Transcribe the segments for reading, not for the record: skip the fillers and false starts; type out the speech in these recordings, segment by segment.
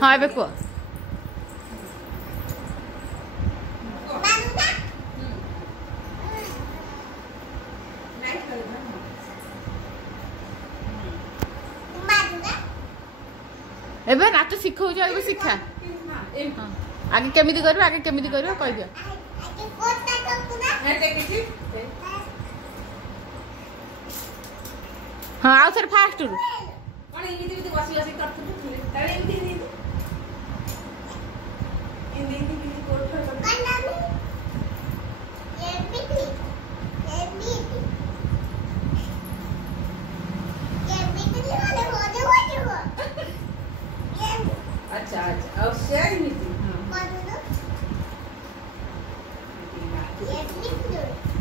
हाँ ए कह एबे नाच शिखौ आगे शिखा आगे केमिति करियो आगे केमिति करियो कहि दियो हां आउ सर फास्ट रु कोन इमिति बिति बसी बसी करथु तारे इमिति इमिति कोड कर अच्छा अच्छा और शेयर नीति हां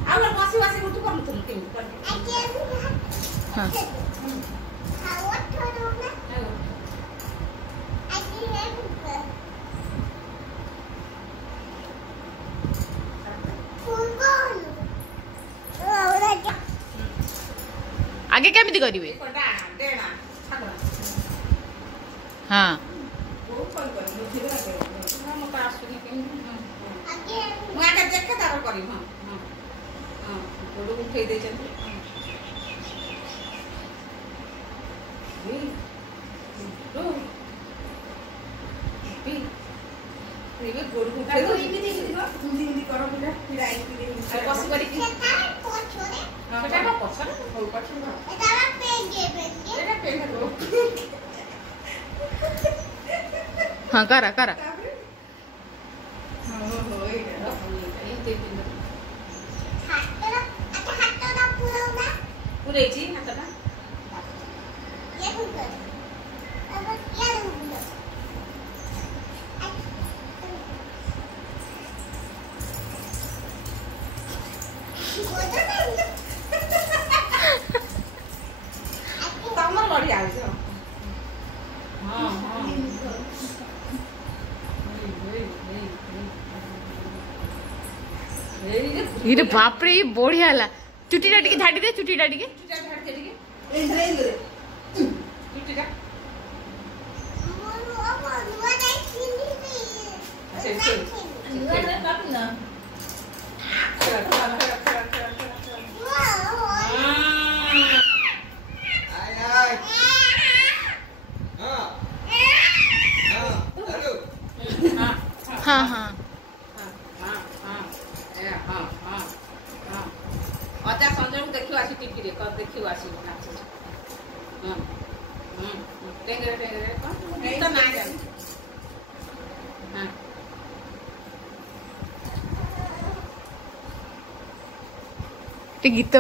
अब वासी वासी उठ कर तुम के हां आगे केमिति करिवे हां हाँ करा करा ये बाप रे बढ़िया है चुटीटा टिके झाड़ी दे चुटीटा टिके हाँ हाँ अच्छा संजय को देखियो आसी टीवी रे कर देखियो आसी नाच हां टेंगरे टेंगरे कौन गीत ना जान हां गीत